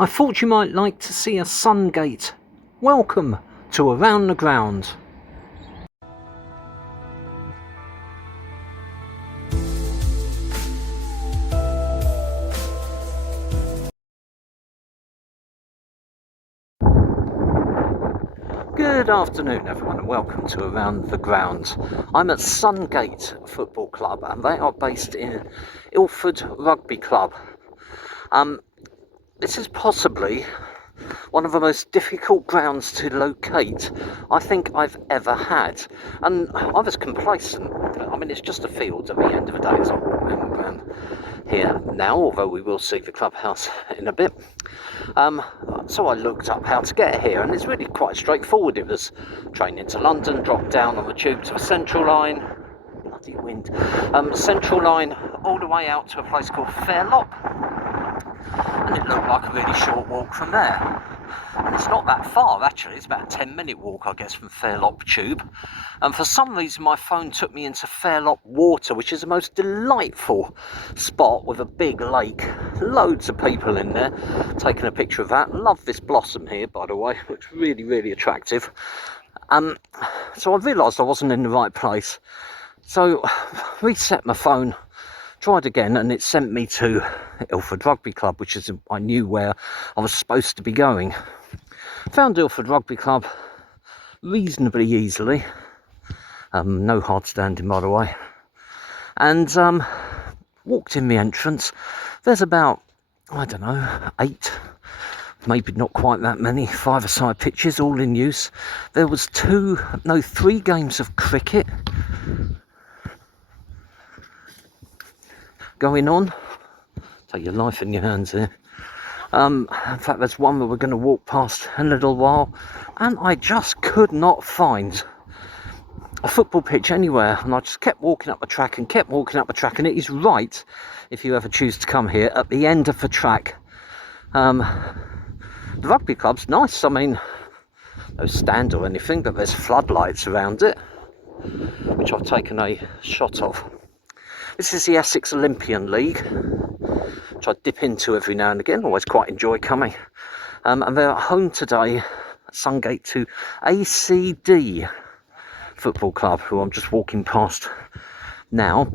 I thought you might like to see a Sungate. Welcome to Around the Ground. Good afternoon everyone and welcome to Around the Ground. I'm at Sungate Football Club and they are based in Ilford Rugby Club. This is possibly one of the most difficult grounds to locate I think I've ever had, and I was complacent. I mean, it's just a field at the end of the day. It's not around here now, although we will see the clubhouse in a bit. So I looked up how to get here, and it's really quite straightforward. It was train into London, drop down on the tube to the Central Line, bloody wind, Central Line all the way out to a place called Fairlop. And it looked like a really short walk from there. And it's not that far actually, it's about a 10-minute walk I guess from Fairlop Tube. And for some reason my phone took me into Fairlop Water, which is the most delightful spot with a big lake. Loads of people in there taking a picture of that. Love this blossom here, by the way, looks really, really attractive. So I realised I wasn't in the right place. So reset my phone, tried again, and it sent me to Ilford Rugby Club, which is I knew where I was supposed to be going. Found Ilford Rugby Club reasonably easily, no hard standing by the way, and walked in the entrance. There's about, I don't know, 8, maybe not quite that many, 5-a-side pitches all in use. There was 3 games of cricket going on. Take your life in your hands here. In fact, there's one that we're going to walk past in a little while, and I just could not find a football pitch anywhere, and I just kept walking up the track and kept walking up the track, and it is right, if you ever choose to come here, at the end of the track. The rugby club's nice. I mean, no stand or anything, but there's floodlights around it, which I've taken a shot of. This is the Essex Olympian League, which I dip into every now and again, always quite enjoy coming. And they're at home today at Sungate to ACD Football Club, who I'm just walking past now.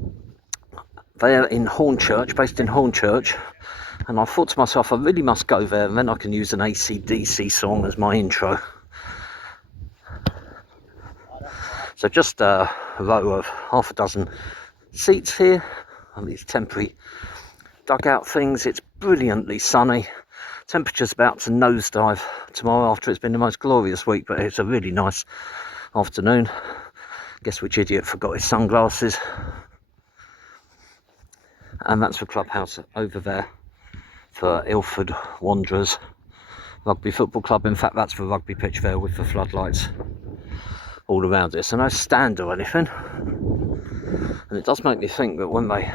They're in Hornchurch, based in Hornchurch, and I thought to myself, I really must go there, and then I can use an AC/DC song as my intro. So just a row of half a dozen seats here on these temporary dugout things. It's brilliantly sunny. Temperature's about to nosedive tomorrow after it's been the most glorious week, but it's a really nice afternoon. Guess which idiot forgot his sunglasses. And that's the clubhouse over there for Ilford Wanderers Rugby Football Club. In fact, that's the rugby pitch there with the floodlights all around it. So no stand or anything. And it does make me think that when they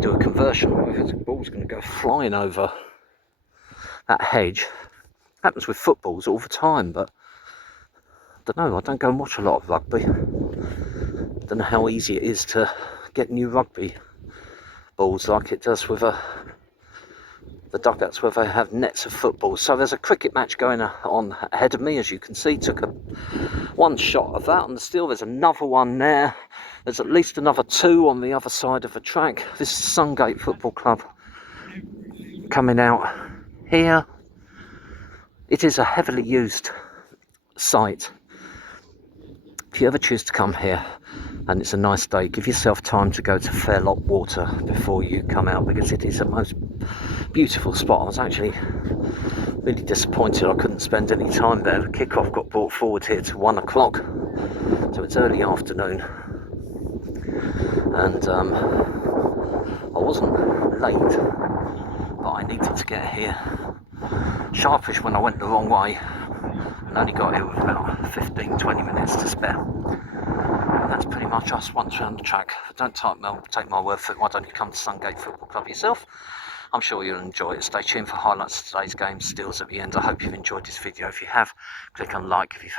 do a conversion, the ball's going to go flying over that hedge. Happens with footballs all the time, but I don't know, I don't go and watch a lot of rugby. Don't know how easy it is to get new rugby balls like it does with the dugouts where they have nets of footballs. So there's a cricket match going on ahead of me, as you can see. Took one shot of that on the still. There's another one there. There's at least another 2 on the other side of the track. This is Sungate Football Club coming out here. It is a heavily used site. If you ever choose to come here and it's a nice day, give yourself time to go to Fairlop Water before you come out, because it is a most beautiful spot. I was actually really disappointed I couldn't spend any time there. The kickoff got brought forward here to 1 o'clock, so it's early afternoon, and I wasn't late, but I needed to get here sharpish when I went the wrong way, and only got here with about 15-20 minutes to spare. And that's pretty much us once around the track. Don't take my word for it. Why don't you come to Sungate Football Club yourself? I'm sure you'll enjoy it. Stay tuned for highlights of today's game, stills at the end. I hope you've enjoyed this video. If you have, click on like. If you've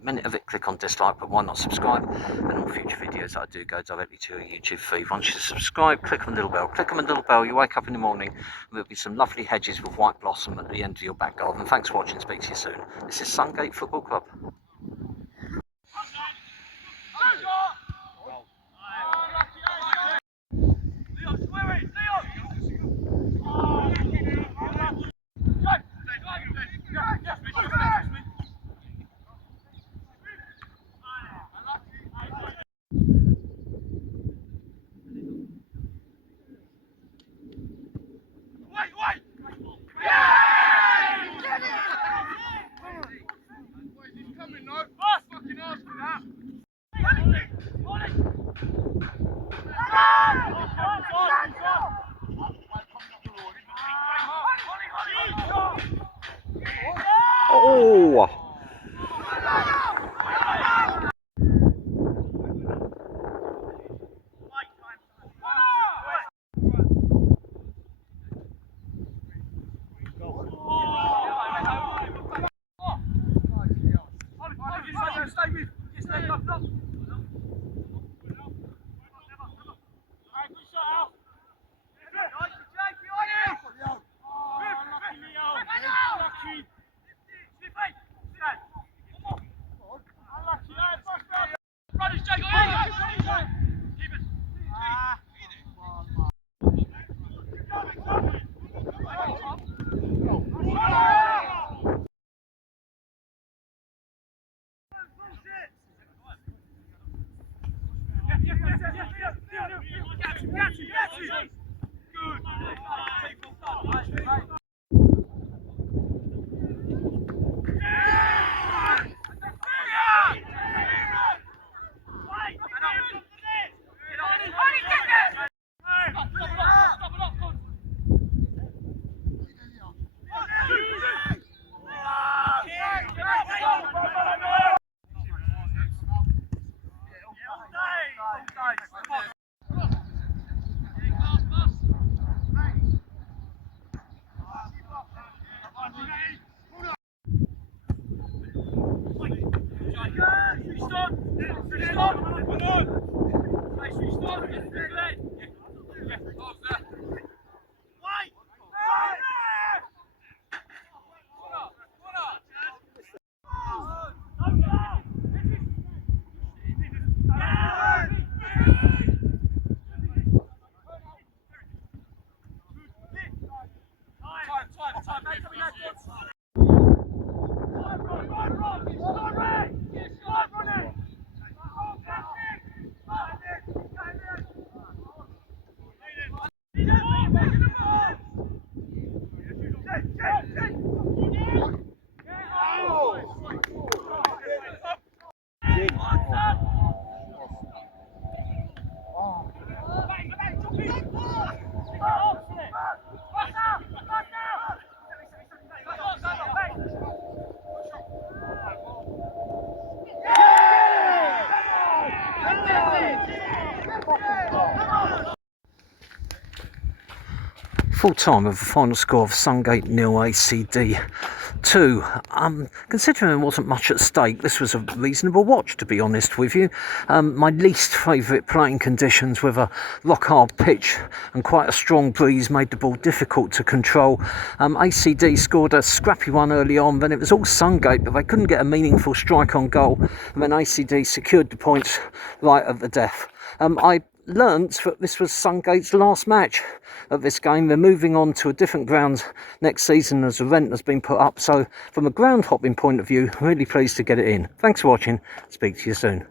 a minute of it, click on dislike, but why not subscribe? And all future videos that I do go directly to your YouTube feed. Once you subscribe, click on the little bell. Click on the little bell, you wake up in the morning, and there'll be some lovely hedges with white blossom at the end of your back garden. Thanks for watching, speak to you soon. This is Sungate Football Club. Oh! Full time with a final score of Sungate 0, ACD 2. Considering there wasn't much at stake, this was a reasonable watch, to be honest with you. My least favourite playing conditions with a rock-hard pitch and quite a strong breeze made the ball difficult to control. ACD scored a scrappy one early on, then it was all Sungate, but they couldn't get a meaningful strike on goal, and then ACD secured the points right at the death. I learnt that this was Sungate's last match of this game. They're moving on to a different ground next season as the rent has been put up, so from a ground hopping point of view, really pleased to get it in. Thanks for watching, speak to you soon.